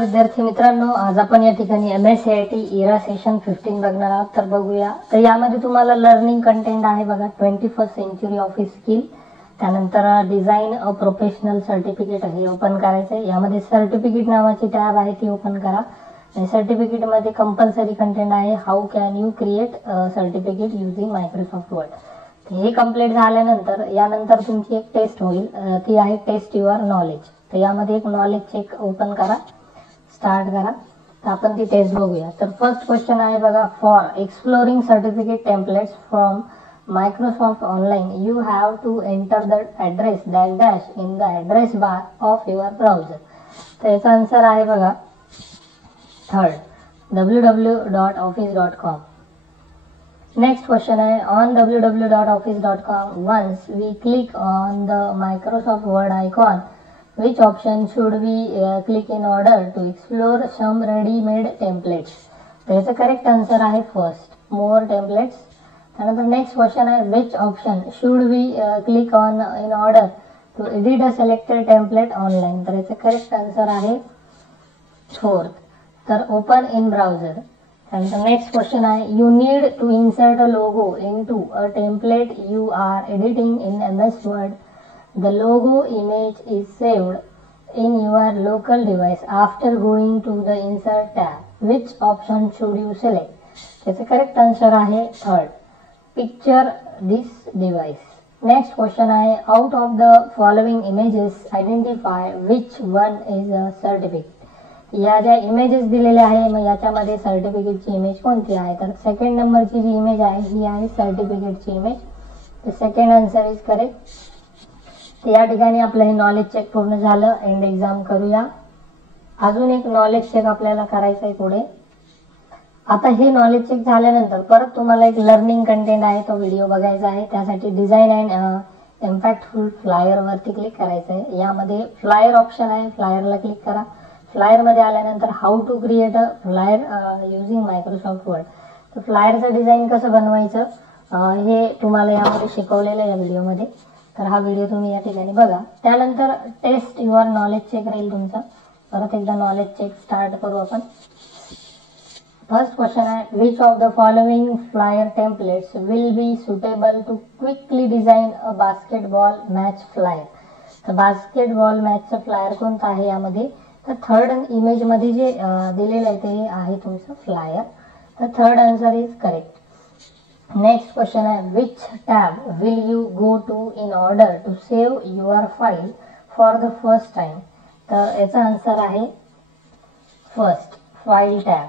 विद्यार्थी मित्रांनो, आज आपण या ठिकाणी MSCIT इरा सेशन 15 बघणार आहोत. तर बघूया. तर यामध्ये तुम्हाला लर्निंग कंटेंट आहे बघा, 21st सेंचुरी ऑफिस स्किल, त्यानंतर डिझाइन अ प्रोफेशनल सर्टिफिकेट हे ओपन करायचं आहे. यामध्ये सर्टिफिकेट नावाची टॅब आहे ती ओपन करा. आणि सर्टिफिकेट मध्ये कंपल्सरी कंटेंट आहे how can you create certificate using Microsoft word. हे कंप्लीट झाल्यानंतर यानंतर तुमची एक टेस्ट होईल, ती आहे टेस्ट युअर नॉलेज. तर यामध्ये एक नॉलेज चेक ओपन करा, स्टार्ट करा. तर आपण ती टेस्ट बघूया. तर फर्स्ट क्वेश्चन आहे बघा, for exploring certificate templates from Microsoft online you have to enter the address dash dash in the address bar of your browser. तर याचा आन्सर आहे बघा third, www.office.com. Next question is on www.office.com. Once we click on the Microsoft Word icon, which option should we click in order to explore some ready-made templates? So the correct answer is first, more templates. And the next question is which option should we click on in order to edit a selected template online? So the correct answer is fourth, so open in browser. And the next question is you need to insert a logo into a template you are editing in MS Word. The logo image is saved in your local device after going to the insert tab. Which option should you select? The correct answer is third, picture this device. Next question is out of the following images identify which one is a certificate. या ज्या images दिलेल्या आहे मग याच्यामध्ये सर्टिफिकेटची image कोणती आहे? तर second नंबरची जी इमेज आहे ही आहे सर्टिफिकेटची इमेज. तर सेकंड आन्सर इज करेक्ट. या ठिकाणी आपलं हे नॉलेज चेक पूर्ण झालं. एंड एक्झाम करूया. अजून एक नॉलेज चेक आपल्याला करायचं आहे पुढे. आता हे नॉलेज चेक झाल्यानंतर परत तुम्हाला एक लर्निंग कंटेंट आहे तो व्हिडिओ बघायचा आहे. त्यासाठी डिझाइन अँड इम्पॅक्टफुल फ्लायर वरती क्लिक करायचं आहे. यामध्ये फ्लायर ऑप्शन आहे, फ्लायरला क्लिक करा. फ्लायर मध्ये आल्यानंतर how to create a flyer using Microsoft Word. तर फ्लायरचं डिझाईन कसं बनवायचं हे तुम्हाला यामध्ये शिकवलेलं आहे या व्हिडिओमध्ये. तर हा व्हिडिओ तुम्ही या ठिकाणी बघा. त्यानंतर टेस्ट युअर नॉलेज चेक राहील तुमचा. परत एकदा नॉलेज चेक स्टार्ट करू आपण. फर्स्ट क्वेश्चन आहे which of the following flyer templates will be suitable to quickly design a basketball match flyer. तर बास्केटबॉल मॅचचं फ्लायर कोणतं आहे यामध्ये? तर थर्ड इमेज मध्ये जे दिलेलं आहे ते आहे तुमचं फ्लायर. तर third answer is correct. Next question आहे which tab will you go to in order to save your file for the first time. तर याचा आन्सर आहे first, file tab.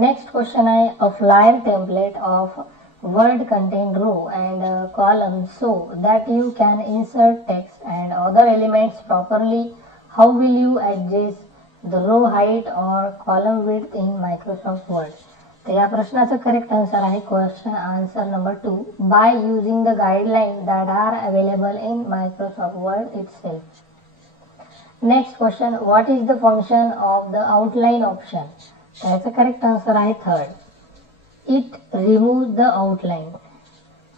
Next question आहे a flyer template of word contain row and column so that you can insert text and other elements properly. How will you adjust the row height or column width in Microsoft Word? तर या प्रश्नाचं correct answer आहे question answer number 2 by using the guidelines that are available in Microsoft Word itself. Next question, what is the function of the outline option? तर याचं correct answer आहे third, it removes the outline.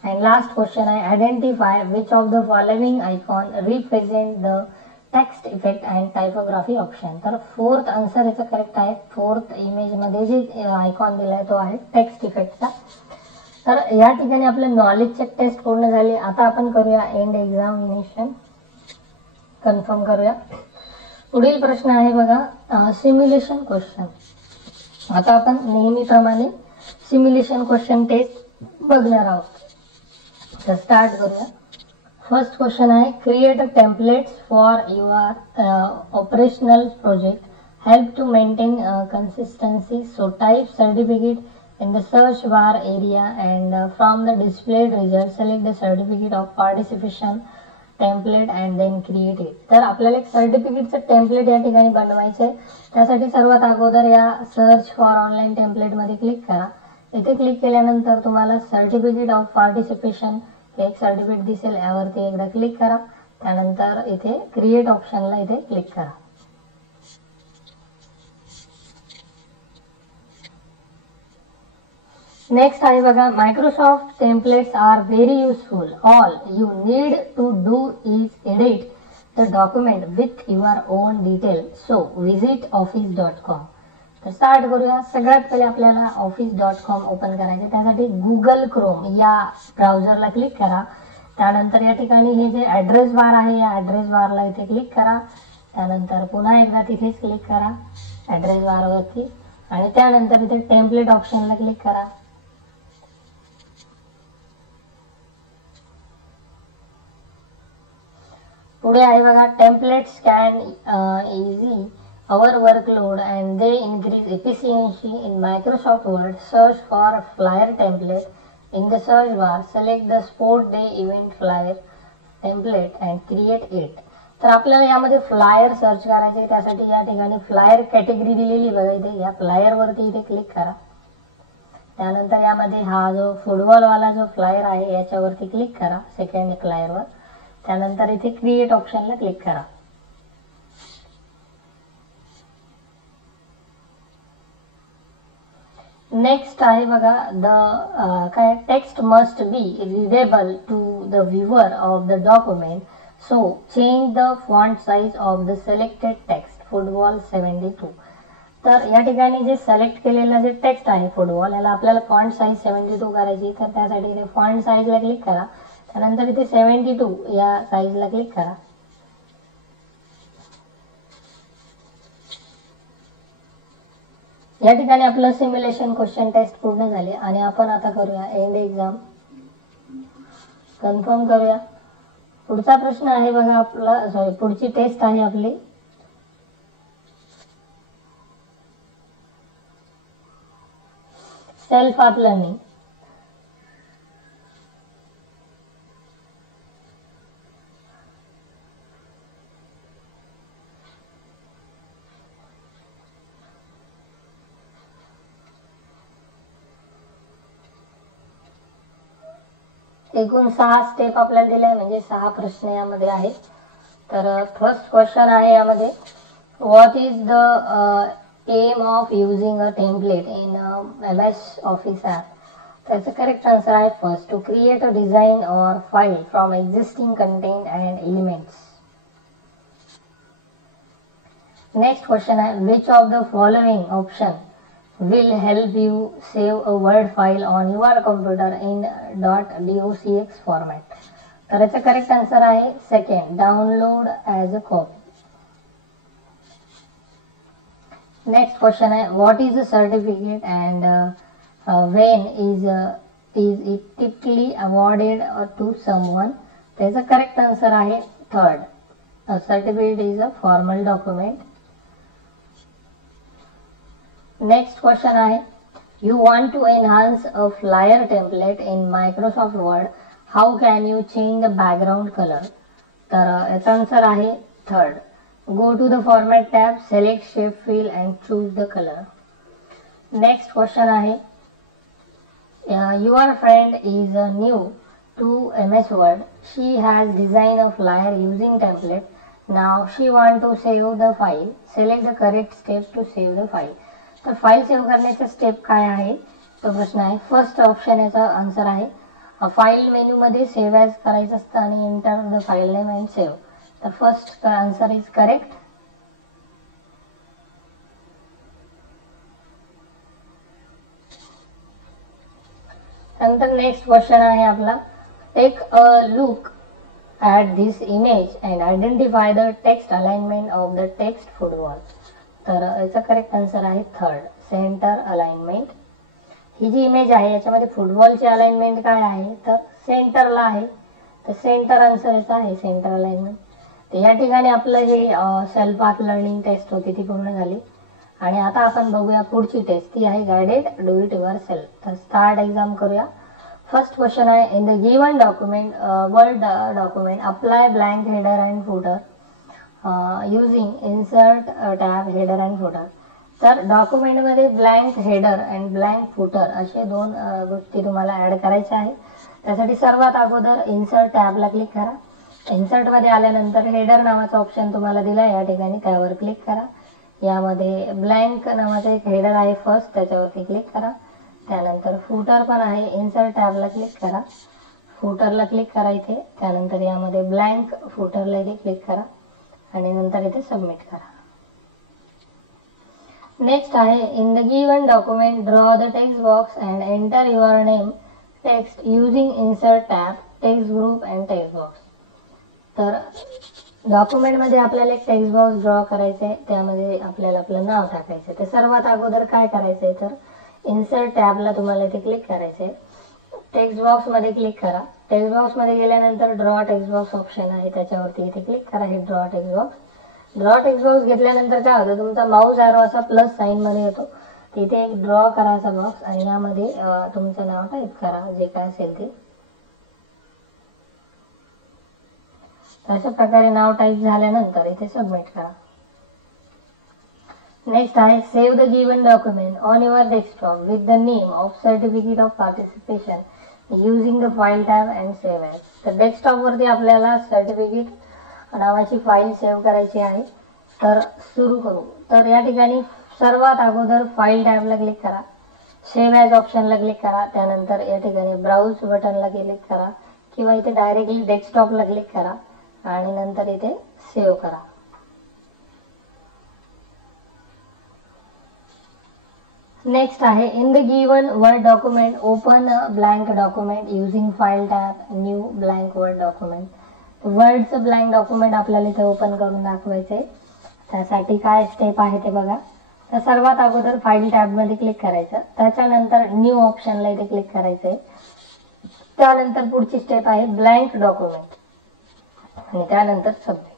And last question आहे identify which of the following icon represent the text effect and typography option. तर fourth answer याचं correct आहे. Fourth image मध्ये जे icon दिलाय तो आहे टेक्स्ट इफेक्टचा. तर या ठिकाणी आपलं नॉलेज चेक टेस्ट पूर्ण झाली. आता आपण करूया एंड एक्झामिनेशन कन्फर्म करूया. पुढील प्रश्न आहे बघा सिम्युलेशन क्वेश्चन. आता आपण नेहमीप्रमाणे सिम्युलेशन क्वेश्चन टेस्ट बघणार आहोत. तर स्टार्ट करूया. फर्स्ट क्वेश्चन आहे create templates for your operational project help to maintain consistency. So type certificate in the search bar area and from the displayed result select the certificate of participation template and then create it. तर आपल्याला एक सर्टिफिकेटचं template या ठिकाणी बनवायचं आहे. त्यासाठी सर्वात अगोदर या सर्च फॉर ऑनलाईन टेम्पलेट मध्ये क्लिक करा. इथे क्लिक केल्यानंतर तुम्हाला सर्टिफिकेट ऑफ पार्टिसिपेशन एक सर्टिफिकेट दिसेल, यावरती एकदा क्लिक करा. त्यानंतर इथे क्रिएट ऑप्शनला इथे क्लिक करा. नेक्स्ट आहे बघा Microsoft templates are very useful. All you need to do is edit the document with your own detail, so visit office.com. तर स्टार्ट करूया. सगळ्यात पहिले आपल्याला office.com ओपन करायचे. त्यासाठी गुगल क्रोम या ब्राउझरला क्लिक करा. त्यानंतर या ठिकाणी हे जे ॲड्रेस बार आहे या ॲड्रेस बारला इथे क्लिक करा. त्यानंतर पुन्हा एकदा तिथेच क्लिक करा ॲड्रेस बारवरती आणि त्यानंतर इथे टेम्पलेट ऑप्शनला क्लिक करा. पुढे आहे बघा templates can easy our workload and they increase efficiency in Microsoft Word. Search for flyer template. In the search bar, select the sport day event flyer template and create it. तर आपल्याला यामध्ये flyer search करायचे. त्यासाठी या ठिकाणी flyer category दिलेली बघा इथे. या फ्लायर वरती इथे क्लिक करा. त्यानंतर यामध्ये हा जो फुटबॉल वाला जो फ्लायर आहे याच्यावरती क्लिक करा सेकंड फ्लायरवर. त्यानंतर इथे क्रिएट ऑप्शनला क्लिक करा. नेक्स्ट आहे बघा काय text must be readable to the viewer of the document, so change the font size of the selected text football 72. तर या ठिकाणी जे सिलेक्ट केलेलं जे टेक्स्ट आहे फुटबॉल याला आपल्याला फॉन्ट साइज 72 करायची. तर त्यासाठी इथे फॉन्ट साइजला क्लिक करा. त्यानंतर इथे 72 या साइजला क्लिक करा. या ठिकाणी आपलं सिम्युलेशन क्वेश्चन टेस्ट पूर्ण झाले आणि आपण आता करूया एंड एक्झाम. कन्फर्म करूया. पुढचा प्रश्न आहे बघा आपला पुढची टेस्ट आहे आपली सेल्फ आप लर्निंग. एकूण 6 स्टेप आपल्याला दिले म्हणजे 6 प्रश्न यामध्ये आहेत. तर फर्स्ट क्वेश्चन आहे यामध्ये what is the aim of using a template in MS office app. त्याचं करेक्ट आन्सर आहे first to create a design or file from existing content and elements. Next question आहे which of the following option will help you save a word file on your computer in .docx format. तर याचा correct answer आहे second download as a copy. Next question आहे what is a certificate and when is it typically awarded to someone. त्याचा correct answer आहे third. Certificate is a formal document. Next question आहे you want to enhance a flyer template in Microsoft Word, how can you change the background colour. तर याचा answer आहे third. Go to the format tab, select shape fill and choose the colour. Next question आहे your friend is new to MS Word, she has design a flyer using template, now she want to save the file, select the correct step to save the file. तर file save करण्याचा step काय आहे तो प्रश्न आहे. First option याचा answer आहे file मेन्यूमध्ये सेव्ह ॲज करायचं असतं आणि enter the file name and save. तर फर्स्ट आन्सर इज करेक्ट. नंतर नेक्स्ट क्वेश्चन आहे आपला take a look at this image and identify the text alignment of the text football. तर याचा करेक्ट आन्सर आहे थर्ड सेंटर अलाइनमेंट. ही जी image आहे याच्यामध्ये फुटबॉलची अलाइनमेंट काय आहे तर सेंटरला आहे. तर सेंटर आन्सर याचा आहे सेंटर अलाइनमेंट. तर या ठिकाणी आपलं हे सेल्फ आप लर्निंग टेस्ट होती ती पूर्ण झाली आणि आता आपण बघूया पुढची टेस्ट ती आहे guided do it yourself. तर स्टार्ट एक्झाम करूया. फर्स्ट क्वेश्चन आहे in the given document Word document apply blank header and footer using insert tab header and footer. तर डॉक्युमेंटमध्ये blank header and blank footer असे दोन गोष्टी तुम्हाला add करायच्या आहे. त्यासाठी सर्वात अगोदर इन्सर्ट टॅबला क्लिक करा. इन्सर्टमध्ये आल्यानंतर हेडर नावाचा ऑप्शन तुम्हाला दिला या ठिकाणी त्यावर क्लिक करा. यामध्ये ब्लँक नावाचा एक हेडर आहे फर्स्ट त्याच्यावरती क्लिक करा. त्यानंतर फुटर पण आहे इन्सर्ट टॅबला क्लिक करा. फुटरला क्लिक करा इथे. त्यानंतर यामध्ये ब्लँक फुटरला इथे क्लिक करा. आणि नंतर इथे सबमिट करा. नेक्स्ट आहे in the given document draw the text box and enter your name text using insert tab, text group and text box. तर डॉक्युमेंटमध्ये आपल्याला एक टेक्स्ट बॉक्स ड्रॉ करायचं आहे, त्यामध्ये आपल्याला आपलं नाव टाकायचं आहे. तर सर्वात अगोदर काय करायचं आहे, तर इन्सर्ट टॅबला तुम्हाला इथे क्लिक करायचं आहे. टेक्स्ट बॉक्समध्ये क्लिक करा. टेक्स्ट बॉक्समध्ये गेल्यानंतर ड्रॉ टेक्स्ट बॉक्स ऑप्शन आहे, त्याच्यावरती इथे क्लिक करा. हे draw text box. Draw text box घेतल्यानंतर काय होतं, तुमचा माऊस ॲरो असा प्लस साईनमध्ये येतो. तिथे एक ड्रॉ करायचा बॉक्स आणि यामध्ये तुमचं नाव टाईप करा, जे काय असेल ते. अशा प्रकारे नाव टाईप झाल्यानंतर इथे सबमिट करा. नेक्स्ट आहे save the given document on your desktop with the name of certificate of participation using the file tab and save as. तर डेस्कटॉपवरती आपल्याला सर्टिफिकेट नावाची फाईल सेव्ह करायची आहे. तर सुरू करू. तर या ठिकाणी सर्वात अगोदर फाईल टॅबला क्लिक करा, सेव्ह ॲज ऑप्शनला क्लिक करा, त्यानंतर या ठिकाणी ब्राउज बटनला क्लिक करा किंवा इथे डायरेक्टली डेस्कटॉपला क्लिक करा आणि नंतर इथे सेव्ह करा. नेक्स्ट आहे in the given word document open a blank document using file tab, new blank word document. वर्डचं ब्लँक डॉक्युमेंट आपल्याला इथे ओपन करून दाखवायचंय. त्यासाठी काय स्टेप आहे ते बघा. तर सर्वात अगोदर फाईल टॅबमध्ये क्लिक करायचं, त्याच्यानंतर न्यू ऑप्शनला इथे क्लिक करायचंय. त्यानंतर पुढची स्टेप आहे ब्लँक डॉक्युमेंट आणि त्यानंतर सबमिट.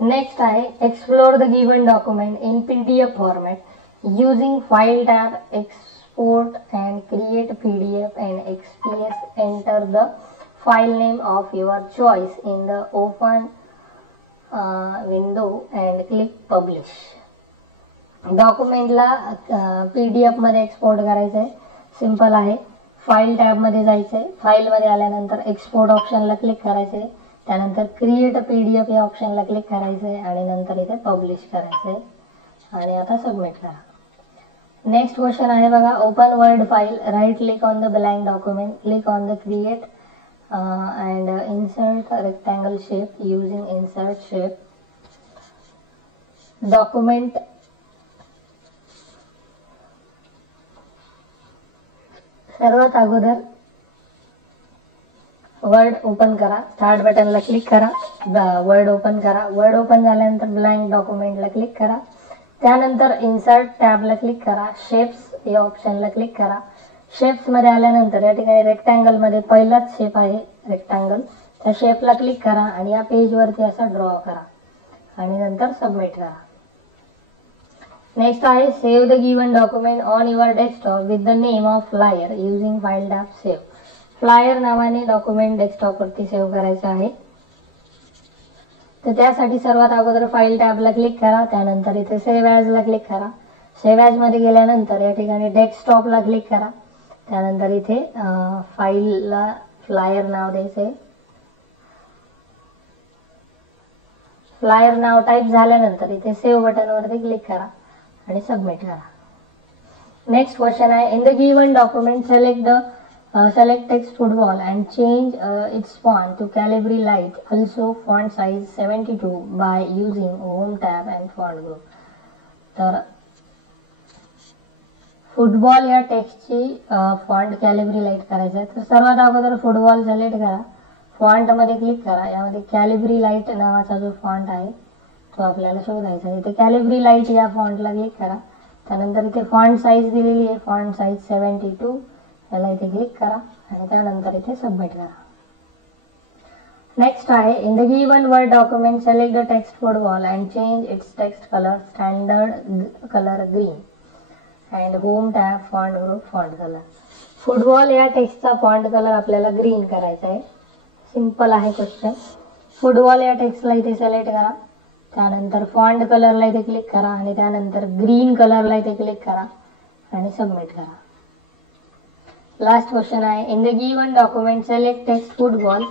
नेक्स्ट आहे explore the given document in PDF format using file tab, export and create PDF and XPS. Enter the file name of your choice in the open window and click publish. डॉक्युमेंटला PDF मध्ये export करायचं आहे, simple आहे. File टॅबमध्ये जायचं आहे, फाईलमध्ये आल्यानंतर एक्सपोर्ट ऑप्शनला क्लिक करायचं आहे, त्यानंतर क्रिएट PDF या ऑप्शनला क्लिक करायचं आहे आणि नंतर इथे पब्लिश करायचं आहे आणि आता सबमिट करा. नेक्स्ट क्वेश्चन आहे बघा open Word file, right click on the blank document, click on the create and insert rectangle shape using insert shape. Document सर्वात अगोदर वर्ड ओपन करा, स्टार्ट बटनला क्लिक करा, वर्ड ओपन करा. वर्ड ओपन झाल्यानंतर blank डॉक्युमेंटला क्लिक करा, त्यानंतर इन्सर्ट टॅबला क्लिक करा, शेप्स या ऑप्शनला क्लिक करा. शेप्स मध्ये आल्यानंतर या ठिकाणी रेक्टँगल मध्ये पहिलाच शेप आहे रेक्टँगल, त्या शेपला क्लिक करा आणि या पेज वरती असा ड्रॉ करा आणि नंतर सबमिट करा. नेक्स्ट आहे save the given document on your desktop with the name of flyer using file tab save. Flyer नावाने डॉक्युमेंट डेस्कटॉप वरती सेव्ह करायचं आहे. तर त्यासाठी सर्वात अगोदर फाईल टॅबला क्लिक करा, त्यानंतर इथे सेव्ह ॲजला क्लिक करा. सेव्ह ॲज मध्ये गेल्यानंतर या ठिकाणी डेस्कटॉपला क्लिक करा, त्यानंतर इथे फाईलला फ्लायर नाव द्यायचंय. फ्लायर नाव टाईप झाल्यानंतर इथे सेव्ह बटनवरती क्लिक करा आणि सबमिट करा. नेक्स्ट क्वेश्चन आहे in the given document select text football and change its font to Calibri Light, also font size 72 by using home tab and font group. तर football या टेक्स्टची font कॅलिब्री light करायचं आहे. तर सर्वात अगोदर फुटबॉल सिलेक्ट करा, font मध्ये क्लिक करा. यामध्ये कॅलिब्री लाईट नावाचा जो फॉन्ट आहे तो आपल्याला शोधायचा आहे. इथे कॅलिब्री लाईट या फॉन्टला क्लिक करा, त्यानंतर इथे फॉन्ट साईज दिलेली आहे, फॉन्ट साईज 72, याला इथे क्लिक करा आणि त्यानंतर इथे सबमिट करा. नेक्स्ट आहे in the given word document select the text football and change it's text colour standard colour green and home tab font group font colour. Football या टेक्स्टचा फॉन्ट कलर आपल्याला ग्रीन करायचा आहे. सिंपल आहे question. Football या टेक्स्टला इथे select करा, त्यानंतर फॉन्ट कलरला इथे क्लिक करा आणि त्यानंतर ग्रीन कलरला इथे क्लिक करा आणि सबमिट करा. लास्ट क्वेश्चन आहे in the given document select text football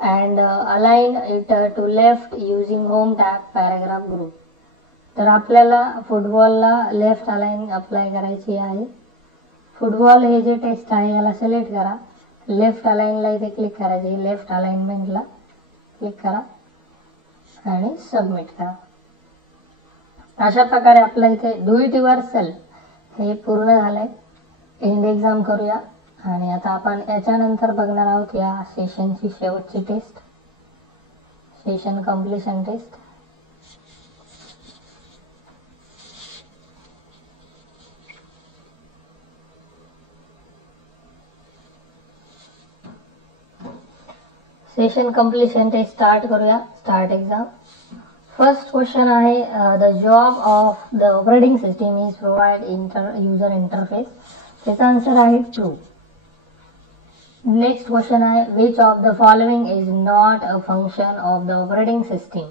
and align it to left using home tab paragraph group. तर आपल्याला फुटबॉलला लेफ्ट अलाइन अप्लाय करायची आहे. फुटबॉल हे जे टेक्स्ट आहे याला सिलेक्ट करा, लेफ्ट अलाइनला इथे क्लिक करायचे, लेफ्ट अलाइनमेंटला क्लिक करा आणि सबमिट करा. अशा प्रकारे आपलं इथे डू इट युअर सेल्फ हे पूर्ण झालंय. एंड एक्झाम करूया आणि आता आपण याच्यानंतर बघणार आहोत या सेशनची शेवटची test, session completion test. Session completion test start करूया. Start exam. फर्स्ट क्वेश्चन आहे the job of the operating system is provide user interface. त्याचा आन्सर आहे ट्रू. नेक्स्ट क्वेश्चन आहे which of the following is not a function of the operating system.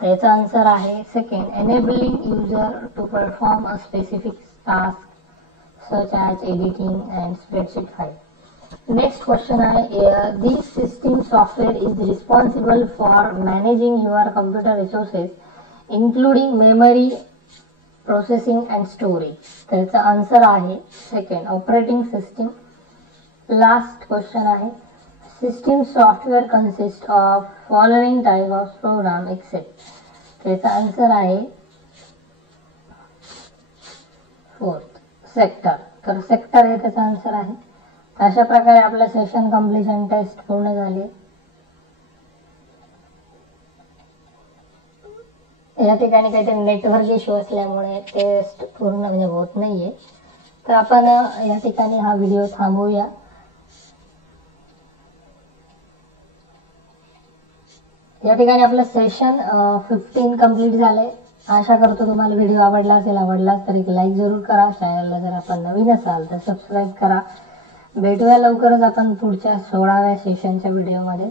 त्याचा answer आहे second, enabling user to perform a specific task such as editing and spreadsheet file. Next question is this system software is responsible for managing your computer resources including memory, processing and storage. त्याचा answer आहे second, operating system. Last question आहे system software consist of following type of program except. त्याचा answer आहे fourth, sector. तर sector हे त्याचा answer आहे. अशा प्रकारे आपलं सेशन कंप्लीशन टेस्ट पूर्ण झाली. या ठिकाणी काहीतरी नेटवर्क इश्यू असल्यामुळे टेस्ट पूर्ण म्हणजे होत नाहीये. तर आपण या ठिकाणी हा व्हिडिओ थांबवूया. या ठिकाणी आपलं सेशन 15 कंप्लीट झालंय. आशा करतो तुम्हाला व्हिडिओ आवडला असेल. आवडलाच तर एक लाईक जरूर करा. चॅनलला जर आपण नवीन असाल तर सबस्क्राईब करा. भेटूया लवकरच आपण पुढच्या 16व्या सेशनच्या व्हिडिओमध्ये.